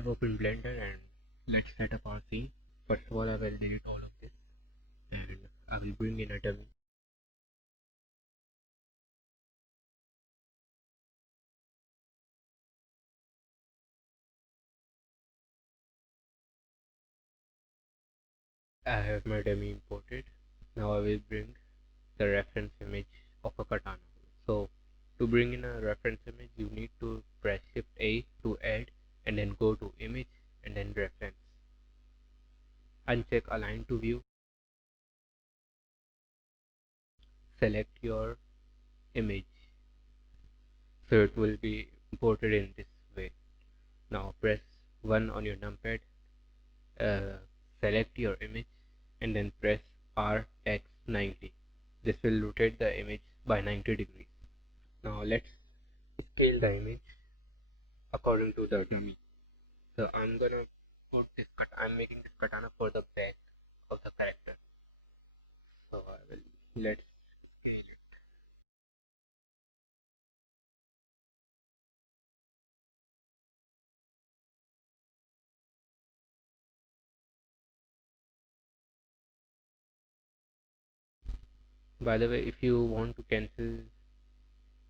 have opened Blender and let's set up our scene. First of all, I will delete all of this and I will bring in a dummy. I have my dummy imported. Now I will bring the reference image of a katana. So to bring in a reference image, you need to press Shift A to add and then go to image and then reference. Uncheck align to view. Select your image. So it will be imported in this way. Now press 1 on your numpad, select your image and then press RX90. This will rotate the image by 90 degrees. Now let's scale the image according to the dummy. So I'm gonna put this I'm making this katana for the back of the character. So let's scale it. By the way, if you want to cancel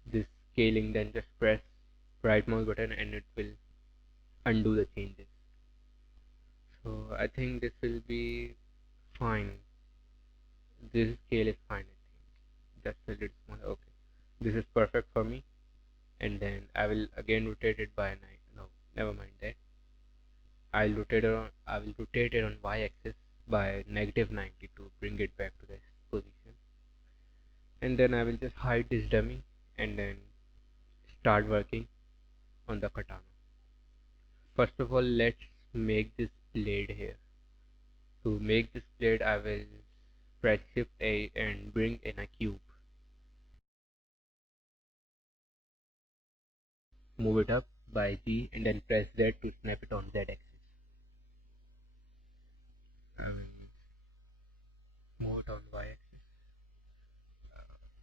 this scaling, then just press right mouse button and it will undo the changes. So I think this will be fine. This scale is fine, I think. Just a little smaller. Okay, this is perfect for me. And then I will again rotate it by 9. No, never mind that. I will rotate it on y-axis by -90 to bring it back to this position. And then I will just hide this dummy and then start working on the katana. First of all, let's make this blade here. To make this blade, I will press Shift A and bring in a cube. Move it up by G and then press Z to snap it on Z axis. I will move it on Y axis.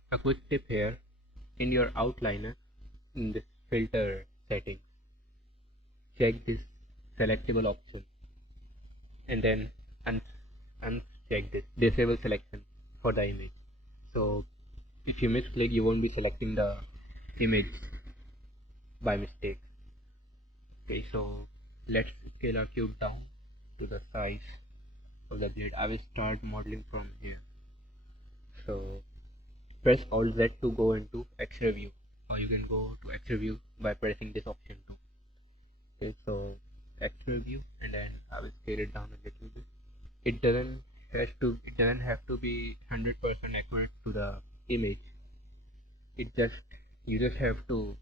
A quick tip here, in your outliner, in this filter setting, check this selectable option and then uncheck this disable selection for the image. So if you misclick, you won't be selecting the image by mistake. Okay, so let's scale our cube down to the size of the blade. I will start modeling from here. So press Alt Z to go into X-ray view, or you can go to X-ray view by pressing this option too. Okay, so X-ray view, and then I will scale it down a little bit. It doesn't have to be 100% accurate to the image. You just have to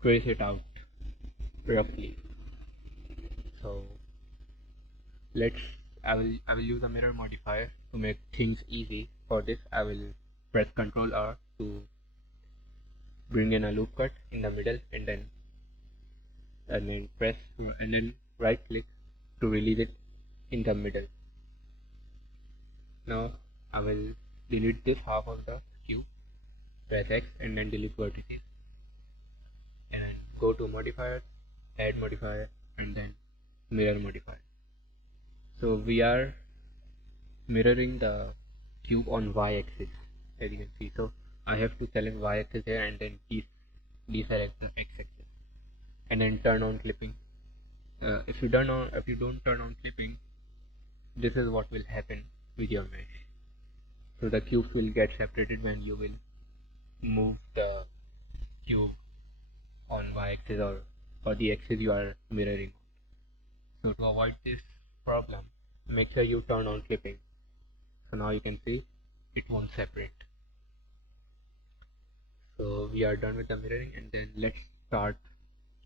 trace it out roughly. So I will use a mirror modifier to make things easy. For this, I will press Ctrl R to bring in a loop cut in the middle, and then right click to release it in the middle. Now I will delete this half of the cube, press X and then delete vertices, and then go to modifier, add modifier, and then mirror modifier. So we are mirroring the cube on y-axis, as you can see. So I have to select y-axis here and then deselect the x-axis, and then turn on clipping. If you don't turn on clipping, this is what will happen with your mesh. So the cubes will get separated when you will move the cube on y-axis or the axis you are mirroring. So to avoid this problem, make sure you turn on clipping. So now you can see it won't separate. So we are done with the mirroring, and then let's start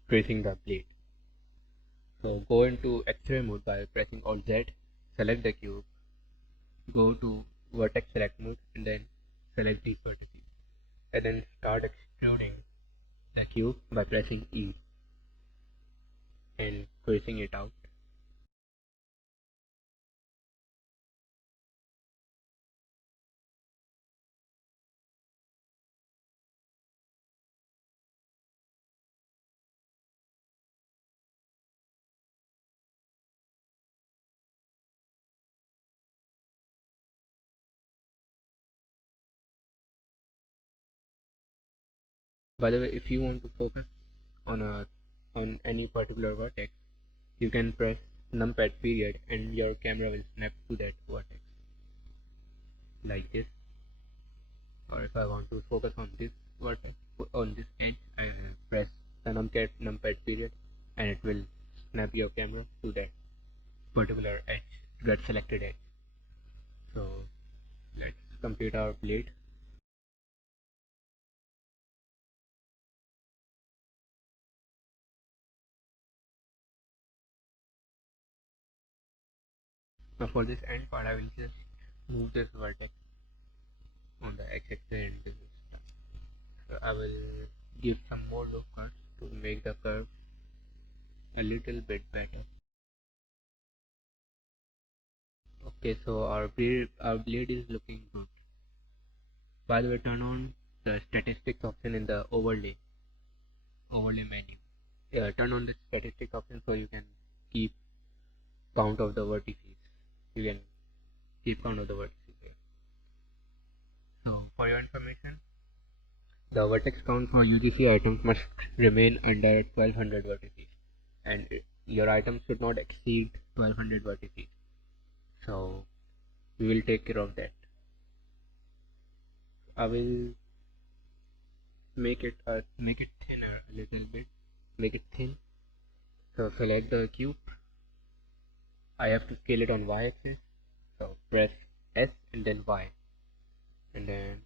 tracing the blade. So go into X-ray mode by pressing Alt Z, select the cube, go to vertex select mode, and then select these vertices, and then start extruding the cube by pressing E and tracing it out. By the way, if you want to focus on any particular vertex, you can press numpad period and your camera will snap to that vertex like this. Or if I want to focus on this vertex, on this edge, I will press the numpad period and it will snap your camera to that particular edge, that selected edge. So let's compute our blade. Now for this end part, I will just move this vertex on the x-axis and this is done. So I will give some more loop cuts to make the curve a little bit better. Okay, so our blade is looking good. By the way, turn on the statistics option in the overlay menu. Turn on the statistics option so you can keep count of the vertices. You can keep count of the vertices here. So for your information, the vertex count for UGC items must remain under 1200 vertices, and your items should not exceed 1200 vertices. So we will take care of that. I will make it thinner a little bit. Make it thin. So select the cube. I have to scale it on y-axis. So press S and then Y, and then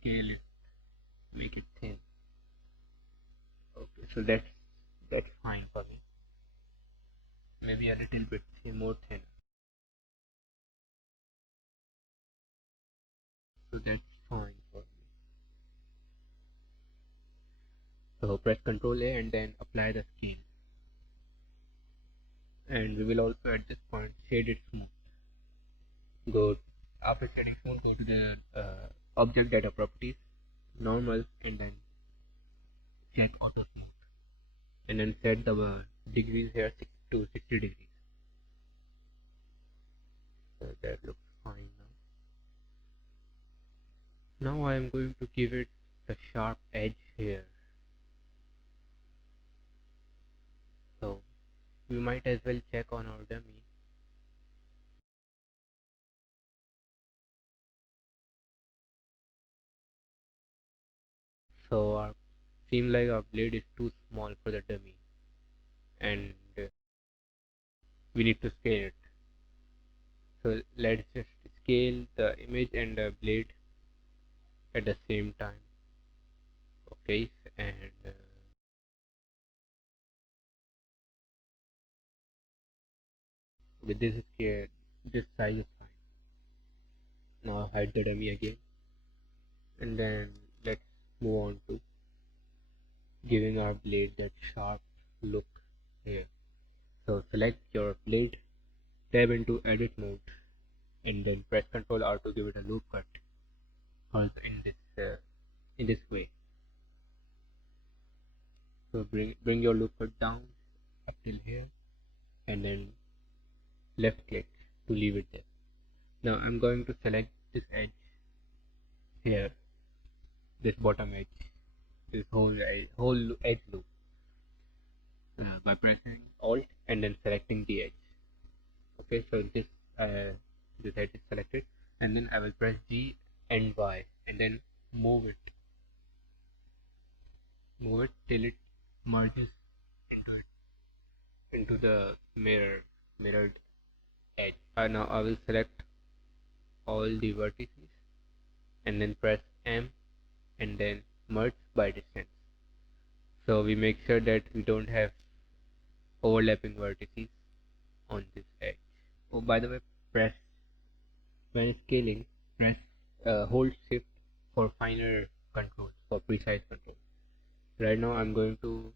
scale it. Make it thin. Okay, so that's fine for me. Maybe a little bit more thin. So that's fine for me. So press Ctrl A and then apply the scale. And we will also at this point shade it smooth. After shading smooth, go to the object data properties, normal, and then check auto smooth, and then set the degrees here to 60 degrees. So that looks fine now. Now I am going to give it a sharp edge here. So we might as well check on our dummy. So our seems like our blade is too small for the dummy, and we need to scale it. So let's just scale the image and the blade at the same time. Okay, and with this scale, this size is fine. Now hide the dummy again, and then let's move on to giving our blade that sharp look here. So select your blade, tab into edit mode, and then press Ctrl R to give it a loop cut. Also in this way. So bring your loop cut down up till here, and then left click to leave it there. Now I'm going to select this edge here, this bottom edge, this whole edge loop by pressing Alt and then selecting the edge. Okay, so this edge is selected, and then I will press G and Y and then move it till it merges into the mirrored edge. Now I will select all the vertices and then press M and then merge by distance. So we make sure that we don't have overlapping vertices on this edge. Oh, by the way, when scaling, press hold shift for finer controls, for precise control. Right now I'm going to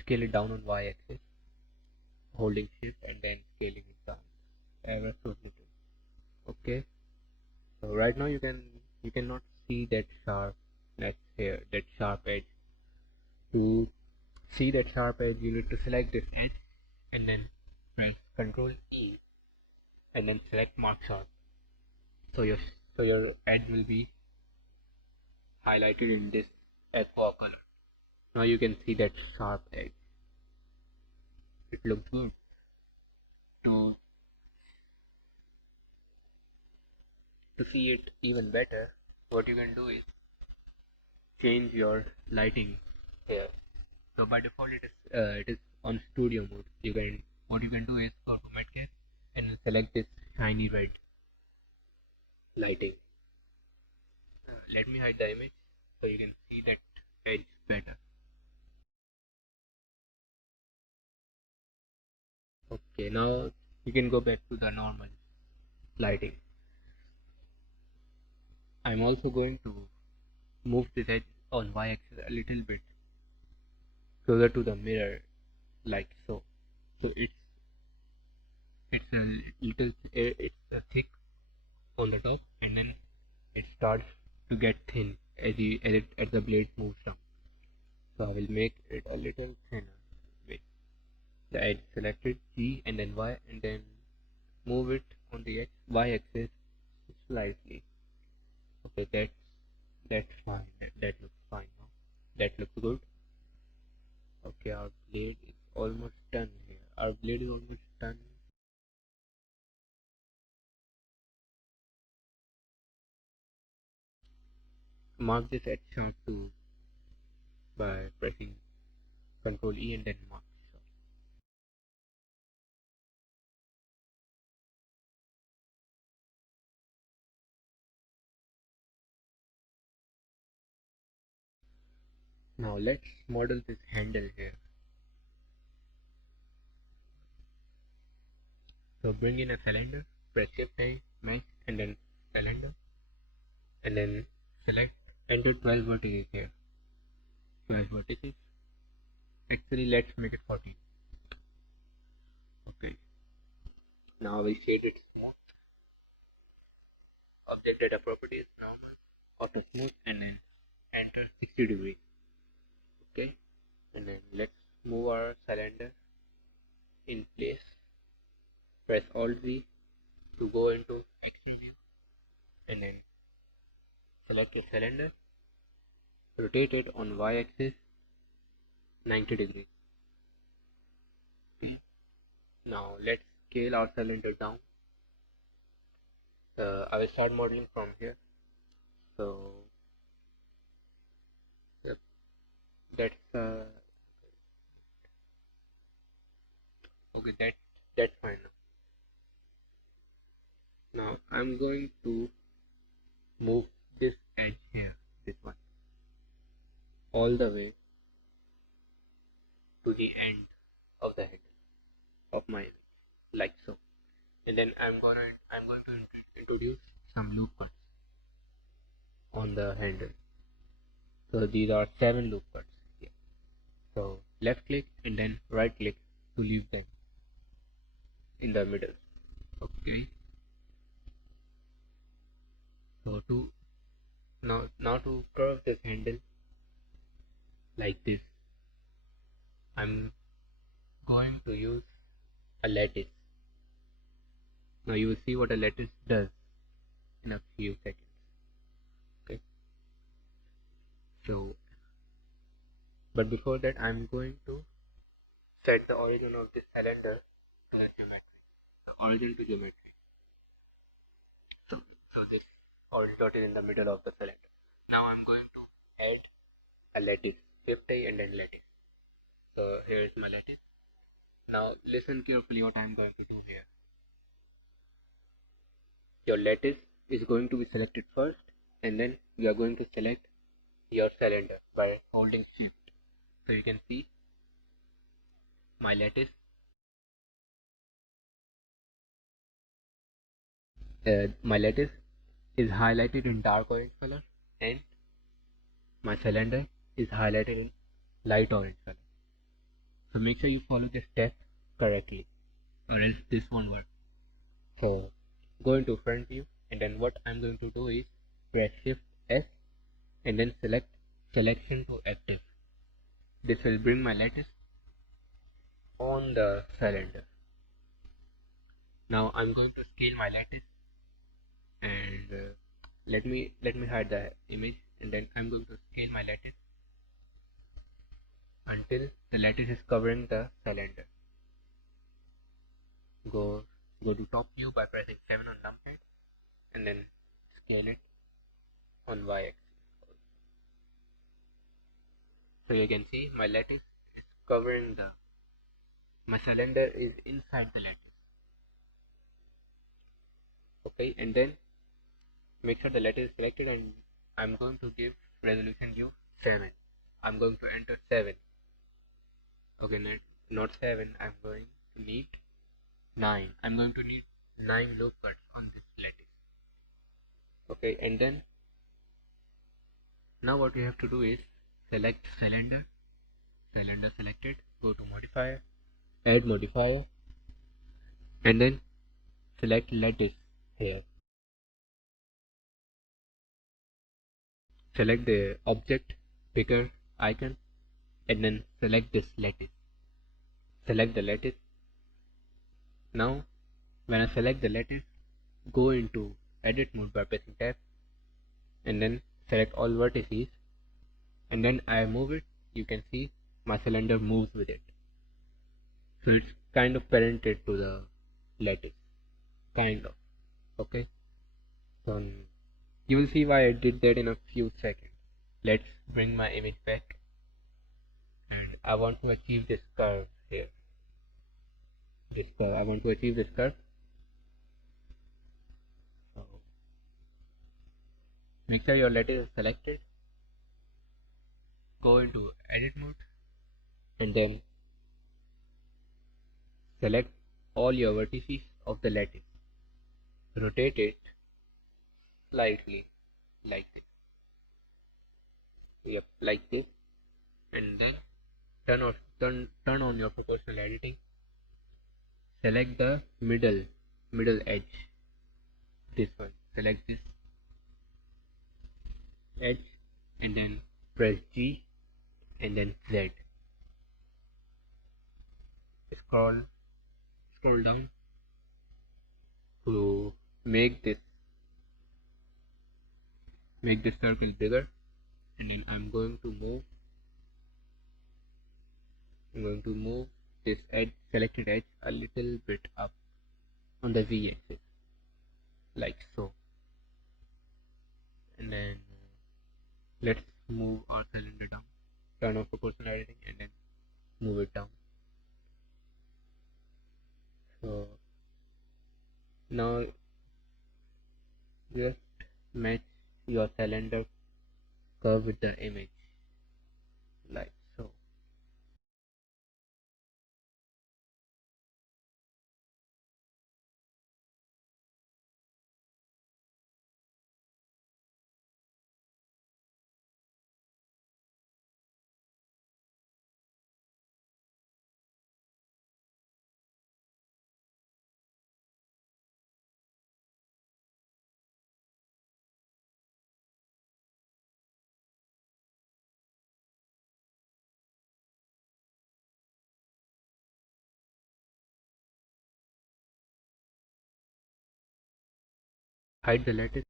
scale it down on y-axis, holding shift and then scaling it down ever so little. Okay, so right now you cannot see that sharpness here, that sharp edge. To see that sharp edge, you need to select this edge and then press Ctrl E and then select mark sharp. So your edge will be highlighted in this aqua color. Now you can see that sharp edge. It looks good. To see it even better, what you can do is change your lighting here. So by default it is on studio mode. What you can do is go to Metcalf and select this shiny red lighting. Let me hide the image so you can see that edge better. Okay, now you can go back to the normal lighting. I'm also going to move this edge on y-axis a little bit closer to the mirror, like so. So it's a little it's a thick on the top, and then it starts to get thin as the blade moves down. So I will make it a little thinner with the edge selected, G and then Y, and then move it on the Y axis slightly. Okay, that's fine. That looks fine now. That looks good. Okay, our blade is almost done here. Our blade is almost done. Mark this at sharp 2 by pressing Ctrl E and then mark sharp. Now let's model this handle here. So bring in a cylinder, press Shift A, mesh, and then cylinder, and then select enter 12 vertices here. 12 vertices. Actually, let's make it 14. Okay. Now we shade it smooth. Object data properties normal, auto smooth, and then enter 60 degrees. Okay. And then let's move our cylinder in place. Press Alt Z to go into XT view, and then select your cylinder, rotate it on Y axis 90 degrees. Okay. Now let's scale our cylinder down. I will start modeling from here. So yep, that's okay. That's fine now. Now I'm going to move this edge here, this one, all the way to the end of the handle of my image, like so. And then I'm going to introduce some loop cuts on the handle. So these are 7 loop cuts here. So left click and then right click to leave them in the middle. Okay. So to now to curve this handle like this, I'm going to use a lattice. Now you will see what a lattice does in a few seconds. Okay. So, but before that, I'm going to set the origin of this cylinder to the geometry. The origin to geometry. So this origin dot is in the middle of the cylinder. Now I'm going to add a lattice, Shift A and then lattice. So here is my lattice. Now listen carefully what I'm going to do here. Your lattice is going to be selected first, and then you are going to select your cylinder by holding Shift. So you can see my lattice. My lattice is highlighted in dark orange color, and my cylinder is highlighted in light orange color. So make sure you follow the step correctly, or else this won't work. So go into front view, and then what I'm going to do is press Shift S and then select selection to active. This will bring my lattice on the cylinder. Now I'm going to scale my lattice, and let me hide the image, and then I'm going to scale my lattice until the lattice is covering the cylinder. Go to top view by pressing 7 on numpad and then scale it on y-axis. So you can see my lattice is covering my cylinder is inside the lattice. Okay, and then make sure the lattice is selected, and I'm going to give resolution due 7. I'm going to enter 7. Okay, not 7. I'm going to need 9. I'm going to need 9 loop cuts on this lattice. Okay, and then now what you have to do is select cylinder selected, go to modifier, add modifier, and then select lattice here. Select the object picker icon and then select this lattice. Select the lattice. Now when I select the lattice, go into edit mode by pressing tab and then select all vertices, and then I move it. You can see my cylinder moves with it, so it's kind of parented to the lattice, kind of. Okay, so you will see why I did that in a few seconds. Let's bring my image back, and I want to achieve this curve here. I want to achieve this curve. So make sure your lattice is selected. Go into edit mode and then select all your vertices of the lattice. Rotate it slightly like this. Yep, like this, and then turn on your proportional editing. Select the middle edge. This one. Select this edge and then press G and then Z. Scroll down to make this circle bigger, and then I'm going to move this selected edge a little bit up on the Z axis, like so. And then let's move our cylinder down. Turn off proportional editing and then move it down. So now just match your cylinder curve with the image, like so. Hide the lattice,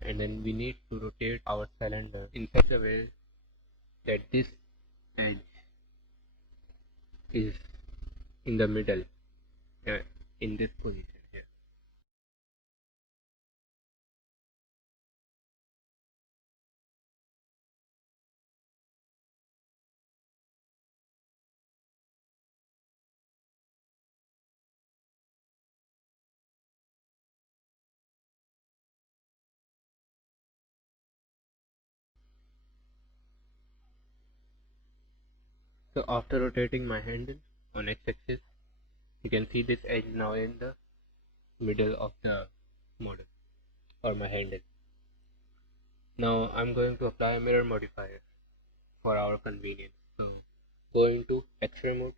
and then we need to rotate our cylinder in such a way that this edge is in the middle, in this position here. So after rotating my handle on x-axis, you can see this edge now in the middle of the model or my handle. Now I'm going to apply a mirror modifier for our convenience. So go into X-ray mode,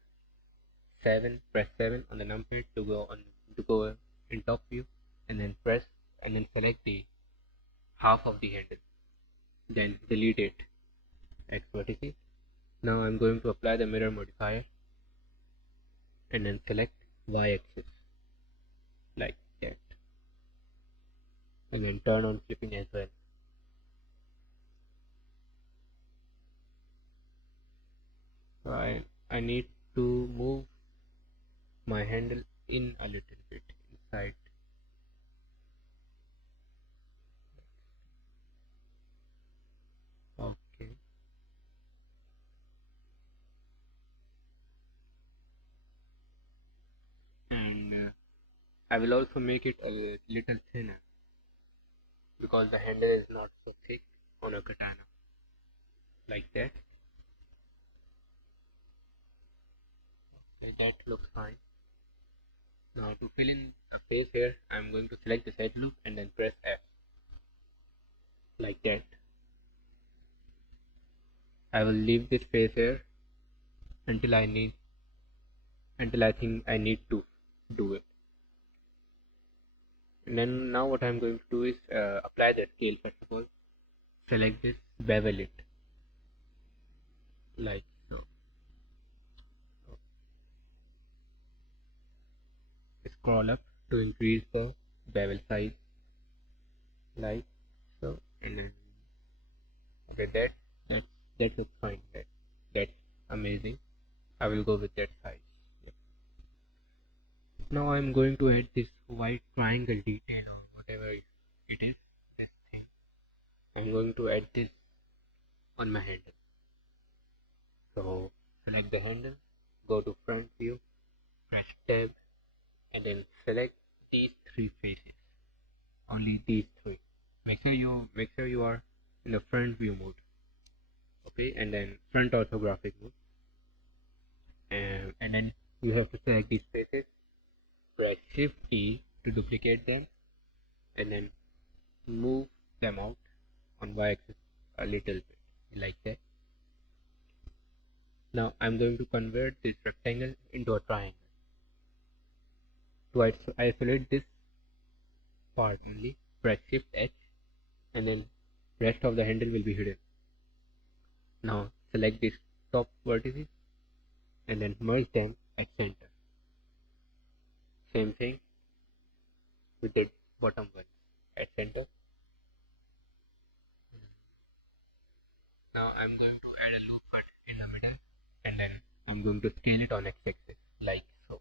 7, press 7 on the numpad to go in top view, and then press and then select the half of the handle. Then delete it, X vertices. Now I'm going to apply the mirror modifier and then select y-axis like that, and then turn on flipping as well. So I need to move my handle in a little bit inside. Okay. And I will also make it a little thinner because the handle is not so thick on a katana, like that. Okay, that looks fine. Now to fill in a face here, I'm going to select the edge loop and then press F, like that. I will leave this face here until I think I need to do it. And then now what I'm going to do is apply the scale first of all. Select this, bevel it, like so. Scroll up to increase the bevel size, like so. And then okay, that that looks fine. That's amazing. I will go with that size. Yeah. Now I'm going to add this white triangle detail or whatever it is. This thing. I'm going to add this on my handle. So select the handle, go to front view, press tab, and then select these three faces. Only these three. Make sure you are in the front view mode. Okay, and then front orthographic mode. And then you have to select these faces, press Shift E to duplicate them, and then move them out on Y axis a little bit, like that. Now I'm going to convert this rectangle into a triangle. To isolate this part only, press Shift H, and then rest of the handle will be hidden. Now select these top vertices and then merge them at center. Same thing with the bottom one at center. Now I'm going to add a loop cut in the middle, and then I'm going to scale it on x-axis like so,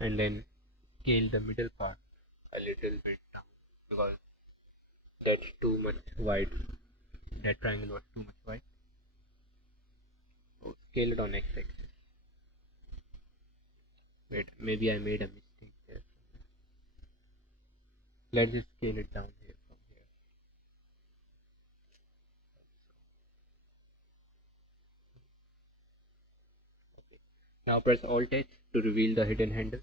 and then scale the middle part a little bit down because that's too much wide. That triangle was too much wide. So scale it on x-axis. Wait, maybe I made a mistake there. Let's just scale it down here from here. Okay. Now press Alt H to reveal the hidden handle.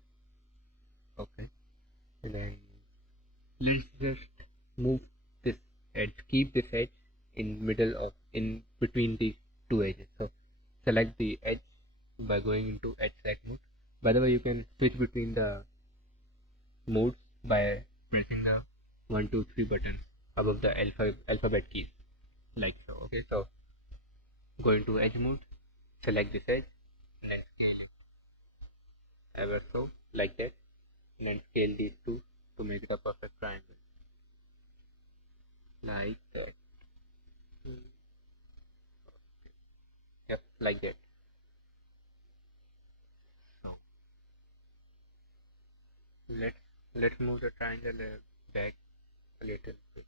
Okay. And then let's just move this edge. Keep this edge in between these two edges. So select the edge by going into edge select mode. By the way, you can switch between the modes by pressing the 1, 2, 3 buttons above the alphabet keys, like so. Okay, so go into edge mode, select this edge, and then scale it ever so, like that, and then scale these two to make it a perfect triangle, like that. Yep, like that. So let's move the triangle back a little bit.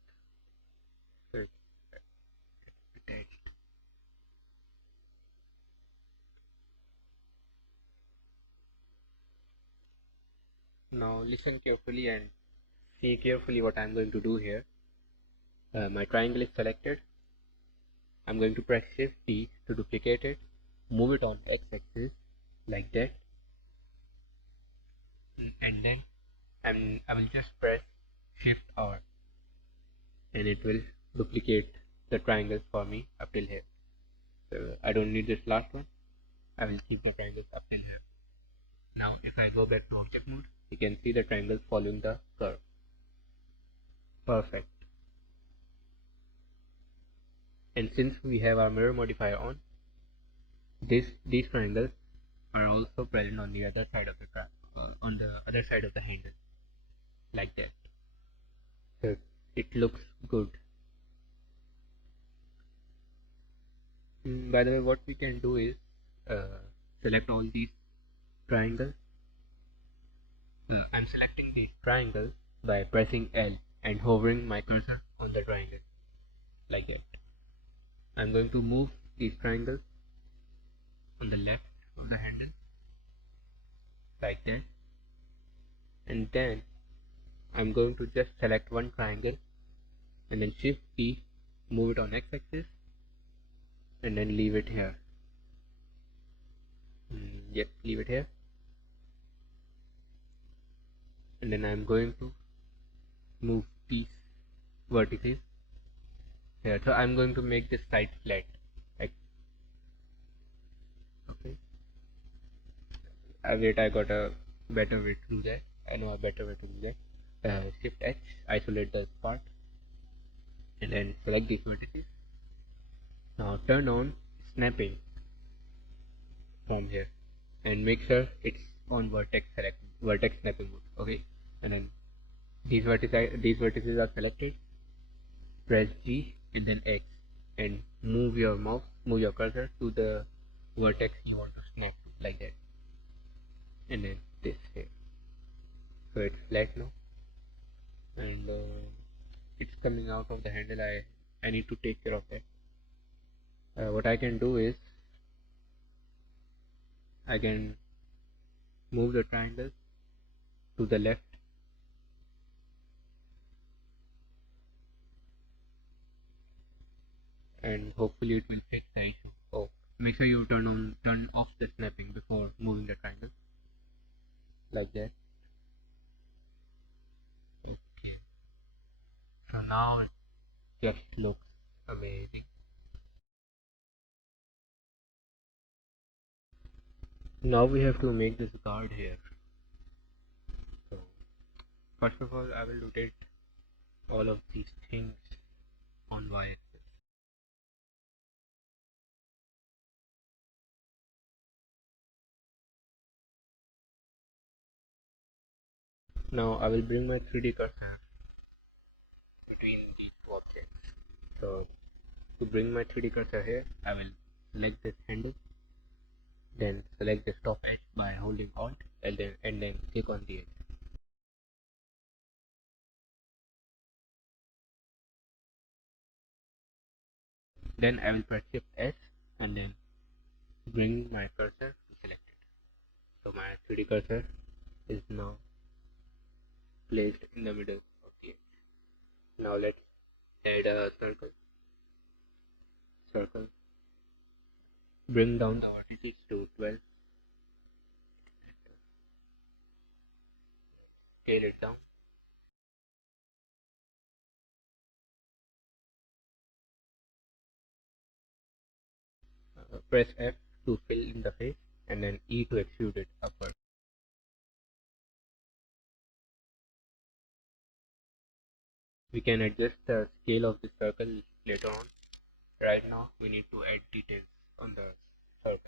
So it's attached. Now listen carefully and see carefully what I'm going to do here. My triangle is selected. I'm going to press Shift D to duplicate it, move it on x-axis like that, and then I will just press Shift R, and it will duplicate the triangles for me up till here. So I don't need this last one. I will keep the triangles up till here. Now if I go back to object mode, you can see the triangles following the curve. Perfect. And since we have our mirror modifier on, these triangles are also present on the other side of the handle, like that. So it looks good. By the way, what we can do is select all these triangles. I'm selecting these triangles by pressing L and hovering my cursor on the triangle like that. I'm going to move these triangles on the left of the handle like that, and then I'm going to just select one triangle and then shift key, move it on x-axis, and then leave it here. Yep, leave it here. And then I'm going to move these vertices here. So I'm going to make this side flat. Like, okay. Wait, I got a better way to do that. I know a better way to do that. Shift H, isolate this part, and then select these vertices. Now turn on snapping from here and make sure it's on vertex snapping mode. Okay, and then these vertices are selected. Press G and then X and move your cursor to the vertex you want to snap to, like that, and then this here. So it's flat now, and it's coming out of the handle. I need to take care of that. What I can do is I can move the triangle to the left, and hopefully it will fix the issue. Oh, make sure you turn off the snapping before moving the triangle, like that. Okay, so now it just looks amazing. Now we have to make this guard here. So first of all, I will rotate all of these things on y-axis. Now I will bring my 3D cursor between these two objects. So to bring my 3D cursor here, I will select this handle, then select the top edge by holding Alt, and then click on the edge. Then I will press Shift S and then bring my cursor to select it. So my 3D cursor is now placed in the middle of the edge. Now let's add a circle. Bring down the vertices to 12. Scale it down. Press F to fill in the face and then E to extrude it upward. We can adjust the scale of the circle later on. Right now we need to add details on the circle.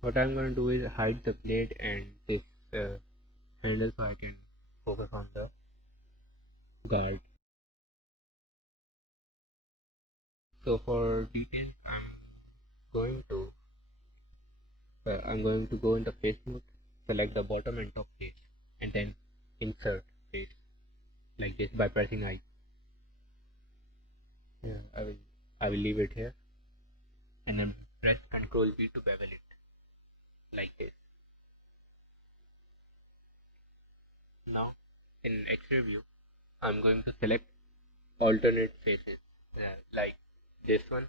What I'm going to do is hide the blade and this handle so I can focus on the guard. So for details going to I'm going to go in the face mode, select the bottom and top face, and then insert face like this by pressing I. Yeah, I will leave it here and then press Ctrl V to bevel it like this. Now in X-ray view, I'm going to select alternate faces like this one,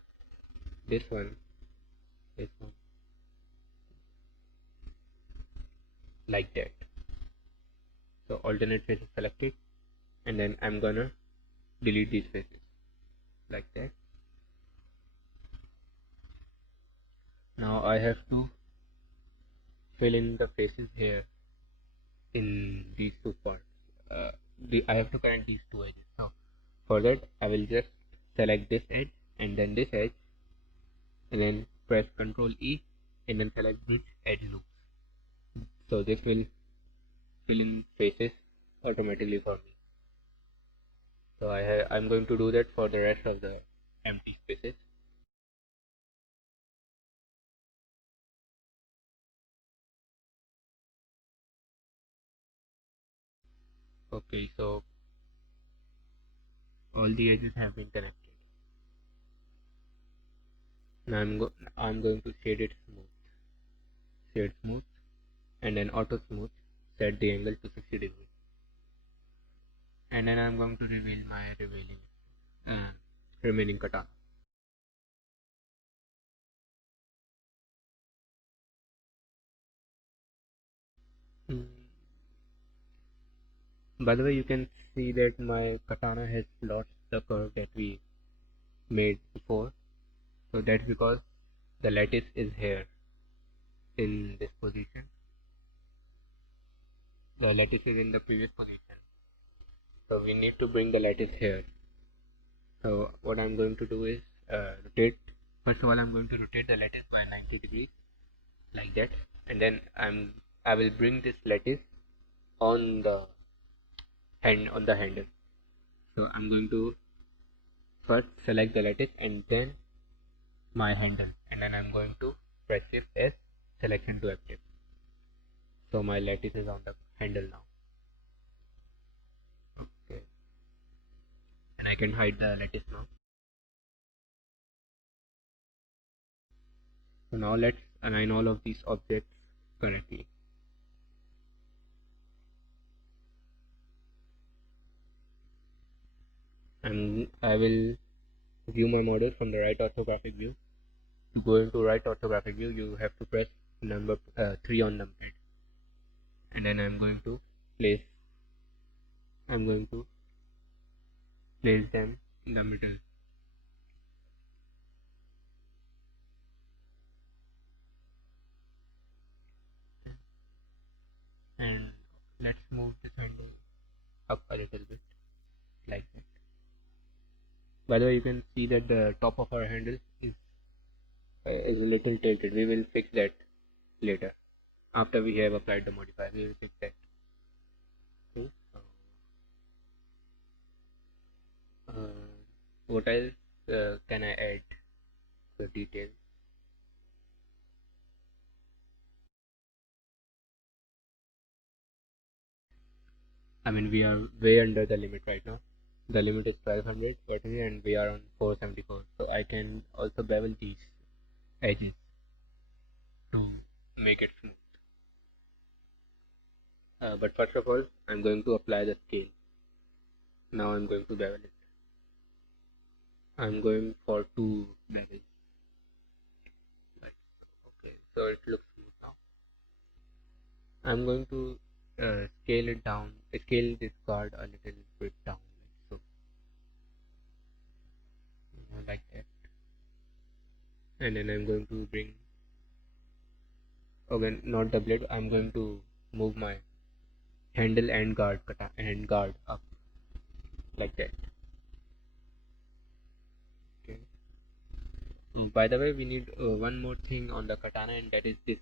this one, this one, like that. So alternate faces selected, and then I'm gonna delete these faces like that. Now I have to fill in the faces here in these two parts. I have to connect these two edges. Now for that I will just select this edge and then this edge, and then press Ctrl E and then select bridge edge loops. So this will fill in faces automatically for me. So I'm going to do that for the rest of the empty spaces. Okay, so all the edges have been connected. Now I'm going to shade smooth, and then auto smooth. Set the angle to 60 degrees, and then I'm going to reveal my uh, remaining katana. Mm. By the way, you can see that my katana has lost the curve that we made before. So that's because the lattice is here in this position. The lattice is in the previous position. So we need to bring the lattice here. So what I'm going to do is rotate. First of all, I'm going to rotate the lattice by 90 degrees like that, and then I will bring this lattice on the handle. So I'm going to first select the lattice and then my handle, and then I'm going to press shift S, selection to active. So my lattice is on the handle now. Okay, and I can hide the lattice now. So now let's align all of these objects correctly. And I will view my model from the right orthographic view. To go into right orthographic view, you have to press number 3 on numpad, and then place I'm going to place them in the middle. And let's move this handle up a little bit like that. By the way, you can see that the top of our handle is a little tilted. We will fix that later. After we have applied the modifier, we will fix that. Okay. What else can I add the details? I mean, we are way under the limit right now. The limit is 1200 vertices and we are on 474. So I can also bevel these edges to make it smooth. But first of all, I'm going to apply the scale. Now I'm going to bevel it. I'm going for 2 bevels. Right. Okay, so it looks smooth now. I'm going to scale this card a little bit down, like so, like that. And then I'm going to bring, again, not the blade. I'm going to move my handle and guard up like that. Okay. By the way, we need one more thing on the katana, and that is this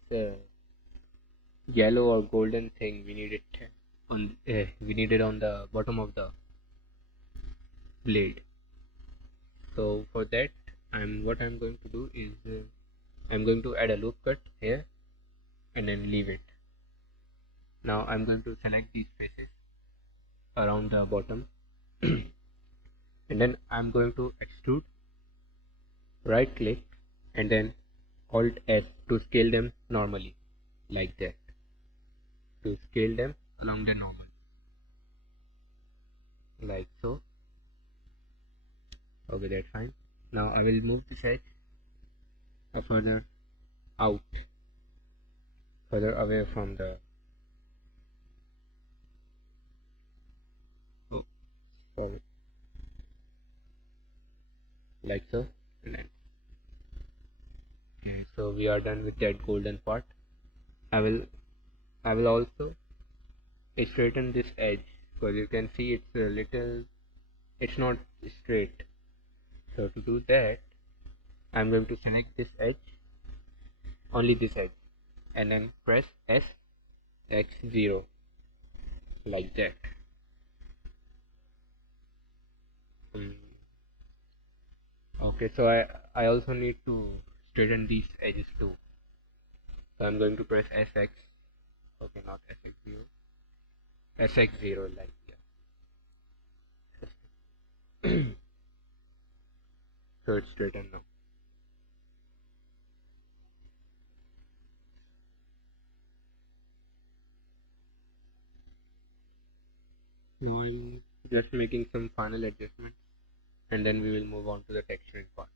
yellow or golden thing. We need it on the bottom of the blade. So for that, what I'm going to do is I'm going to add a loop cut here and then leave it. Now I'm going to select these faces around the bottom and then I'm going to extrude, right click, and then Alt S to scale them normally, like that, to scale them along the normal, like so. Okay, that's fine. Now I will move this edge further out, further away from the sorry, like so, and then okay, so we are done with that golden part. I will also straighten this edge because you can see it's not straight. So to do that, I'm going to select this edge, only this edge, and then press SX0 like that. Okay, so I also need to straighten these edges too. So I'm going to press SX. Okay, not SX0. SX0 like, yeah. So it's straightened now. Now I'm just making some final adjustments, and then we will move on to the texturing part.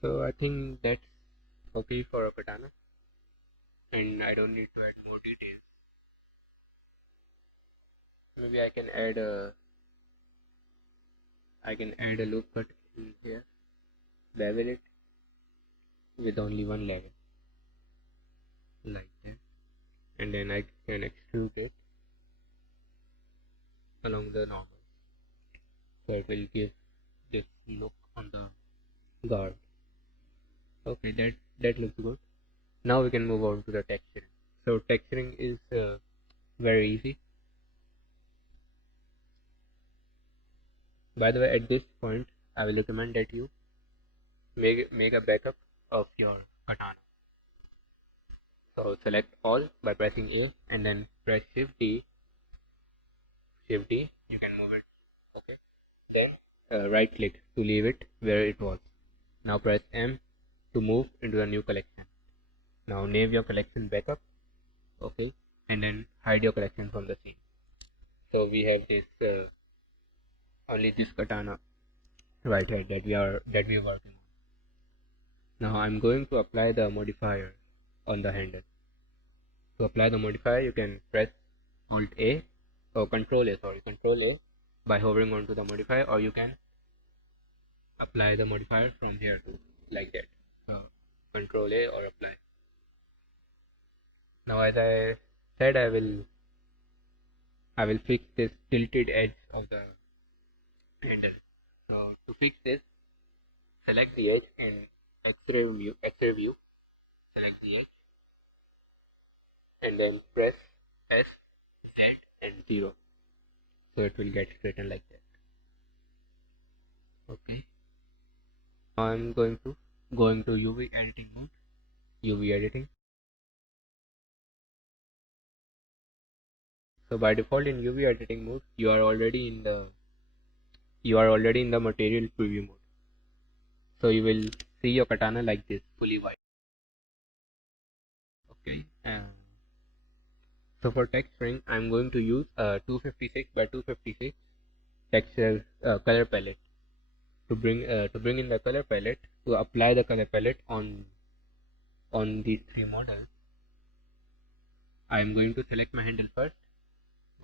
So I think that's okay for a katana, and I don't need to add more details. Maybe I can add a loop cut in here, bevel it with only one level, like that, and then I can extrude it along the normal, so it will give this look on the guard. Okay, that looks good. Now we can move on to the texturing. So texturing is very easy. By the way, at this point, I will recommend that you make a backup of your katana. So select all by pressing A, and then press Shift D. Shift D, you can move it. Okay. Then right click to leave it where it was. Now press M to move into the new collection. Now name your collection backup. Okay. And then hide your collection from the scene. So we have this only this katana right here that we are working on. Now I'm going to apply the modifier on the handle. To apply the modifier, you can press Alt A or Control A by hovering onto the modifier, or you can apply the modifier from here too, like that. So Control A or apply. Now as I said, I will fix this tilted edge of the handle. So to fix this, select the edge in X-ray view, select the edge, and then press S, Z, and 0. So it will get straightened like that. Okay. Now I'm going to UV editing mode. UV editing. So by default in UV editing mode, you are already in the material preview mode. So you will see your katana like this, fully white. Okay. So for texturing, I'm going to use a 256 by 256 texture color palette to bring in the color palette, to apply the color palette on these three models. I'm going to select my handle first,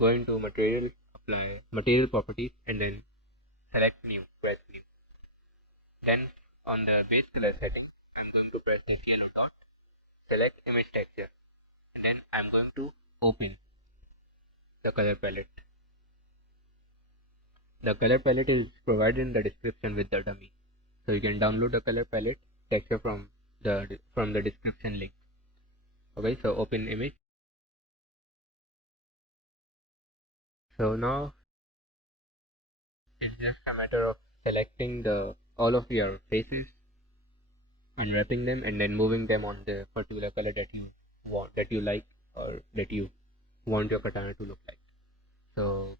go into material, apply material properties, and then select new, press new. Then on the base color setting, I'm going to press this yellow dot, select image texture, and then I'm going to open the color palette. The color palette is provided in the description with the dummy, so you can download the color palette texture from the description link. Okay, so open image. So now it's just a matter of selecting all of your faces, unwrapping them, and then moving them on the particular color that you want, that you like, or that you want your katana to look like. So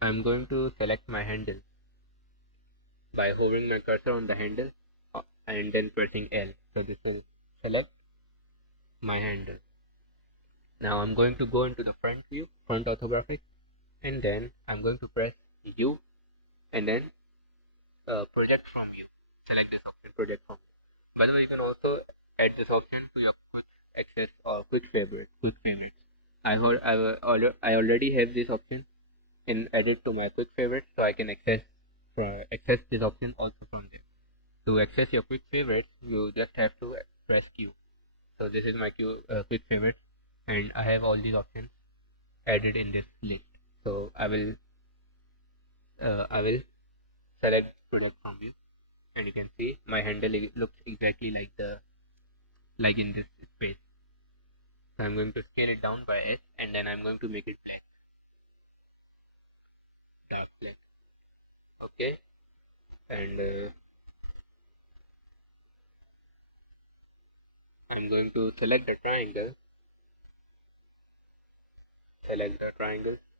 I'm going to select my handle by hovering my cursor on the handle and then pressing L. So this will select my handle. Now I'm going to go into the front view, front orthographic, and then I'm going to press U, and then project from view. Select this option, project from view. By the way, you can also add this option to your quick access or quick favorites. I already have this option in added to my quick favorites, so I can access this option also from there. To access your quick favorites, you just have to press Q. So this is my quick favorites, and I have all these options added in this list. So I will select project from view, and you can see my handle looks exactly like in this space. So I'm going to scale it down by S, and then I'm going to make it black, dark black. Okay, and I'm going to select the triangle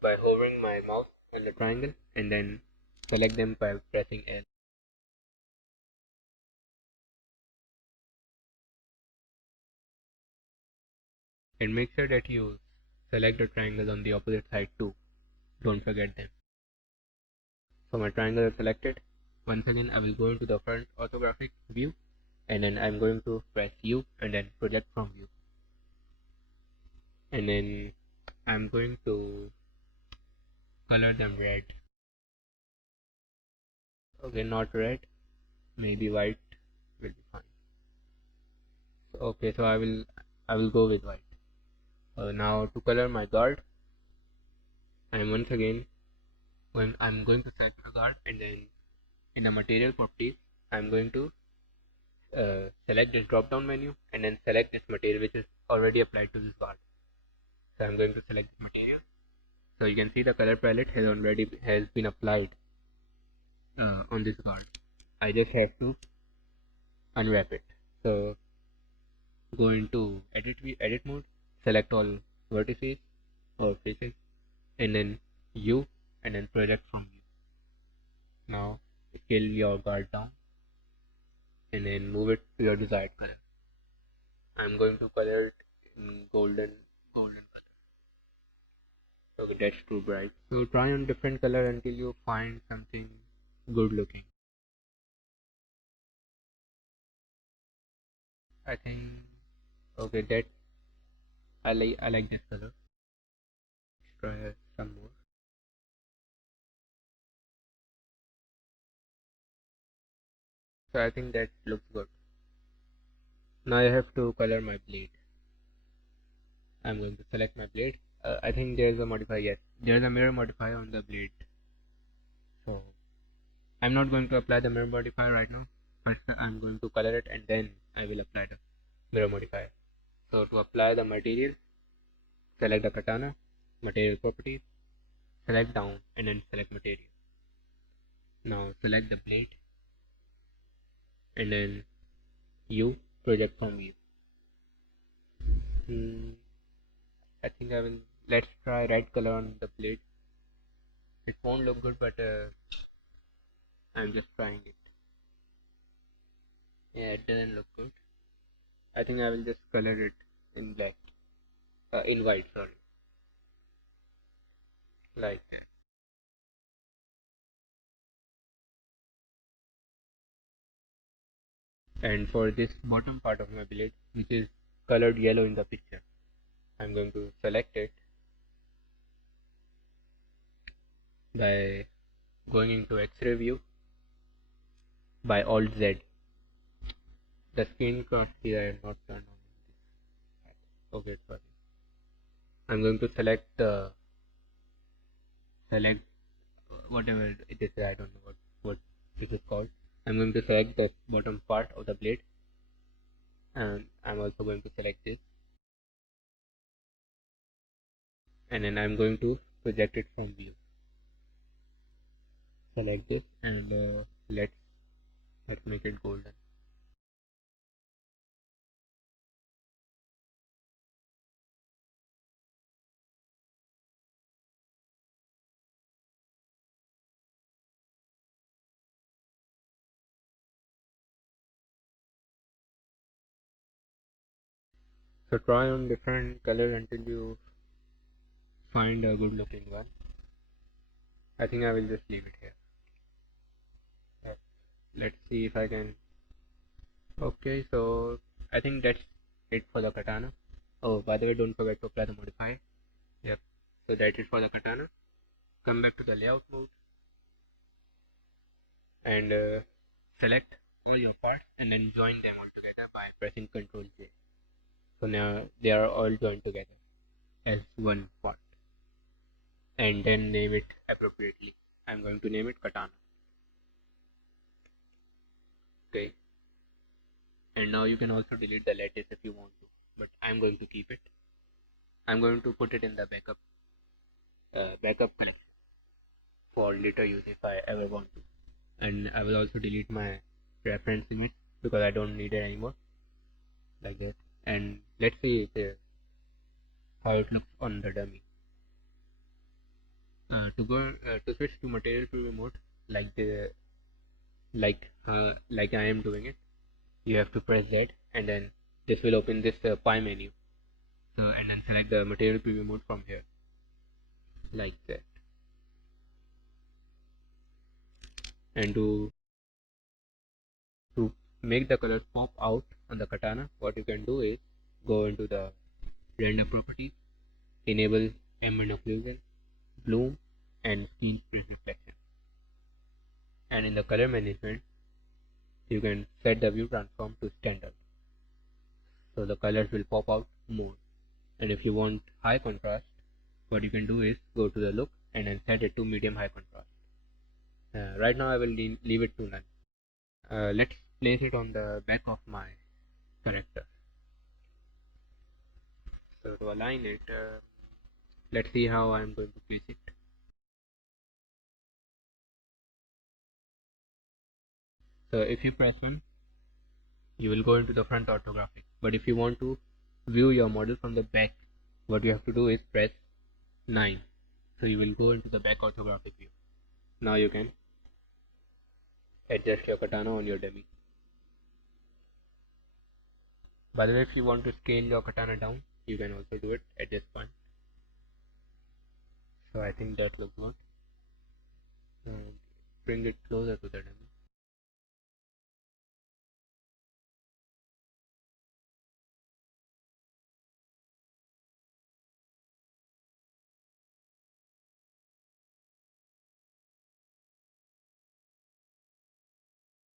by hovering my mouse on the triangle and then select them by pressing L. And make sure that you select the triangles on the opposite side too. Don't forget them. So my triangle is selected. Once again I will go into the front orthographic view and then I'm going to press U and then project from view. And then I'm going to color them red. Okay, not red, maybe white will be fine. Okay, so I will go with white. Now to color my guard, and once again when I'm going to select a guard and then in the material properties I'm going to select this drop down menu and then select this material which is already applied to this guard. So I'm going to select this material. So you can see the color palette has been applied on this guard. I just have to unwrap it. So go into edit mode, select all vertices or faces and then U and then project from U. Now scale your guard down and then move it to your desired color. I'm going to color it in golden color. Okay, that's too bright. So try on different color until you find something good looking. I think okay, that I like this color. Try some more. So I think that looks good. Now I have to color my blade. I'm going to select my blade. I think there's a modifier. Yes, there's a mirror modifier on the blade. So I'm not going to apply the mirror modifier right now. First I'm going to color it and then I will apply the mirror modifier. So to apply the material, select the katana, material properties, select down and then select material. Now select the blade and then U, project from view. I think let's try red color on the blade. It won't look good, but I'm just trying it. Yeah, it doesn't look good. I think I will just color it in black, in white, sorry, like that. And for this bottom part of my blade, which is colored yellow in the picture, I'm going to select it by going into X-ray view by Alt Z. The screen can't see that I am not turned on. Okay, sorry. I'm going to select whatever it is. I don't know what this is called. I'm going to select the bottom part of the blade, and I'm also going to select this, and then I'm going to project it from view. Select this and let's make it golden. So try on different color until you find a good looking one. I think I will just leave it here. Let's see if I can. Okay, so I think that's it for the katana. Oh, by the way, don't forget to apply the modifier. Yep. So that is for the katana. Come back to the layout mode and select all your parts and then join them all together by pressing Ctrl J. So now they are all joined together as one part, and then name it appropriately. I'm going to name it katana. Okay, and now you can also delete the lattice if you want to, but I'm going to keep it. I'm going to put it in the backup collection for later use if I ever want to, and I will also delete my reference image because I don't need it anymore, like that. and let's see how it looks on the dummy. To switch to material preview mode, like I am doing it, you have to press Z, and then this will open this pie menu. So and then select the material preview mode from here, like that. And to make the color pop out on the katana, what you can do is go into the render properties, enable ambient occlusion, bloom, and scene split reflection. And in the color management, you can set the view transform to standard, so the colors will pop out more. And if you want high contrast, what you can do is go to the look and then set it to medium high contrast. Right now I will leave it to none. Let's place it on the back of my character. So to align it, let's see how I'm going to place it. So if you press 1, you will go into the front orthographic. But if you want to view your model from the back, what you have to do is press 9. So you will go into the back orthographic view. Now you can adjust your katana on your dummy. By the way, if you want to scale your katana down, you can also do it at this point. So I think that looks good. And bring it closer to the dummy.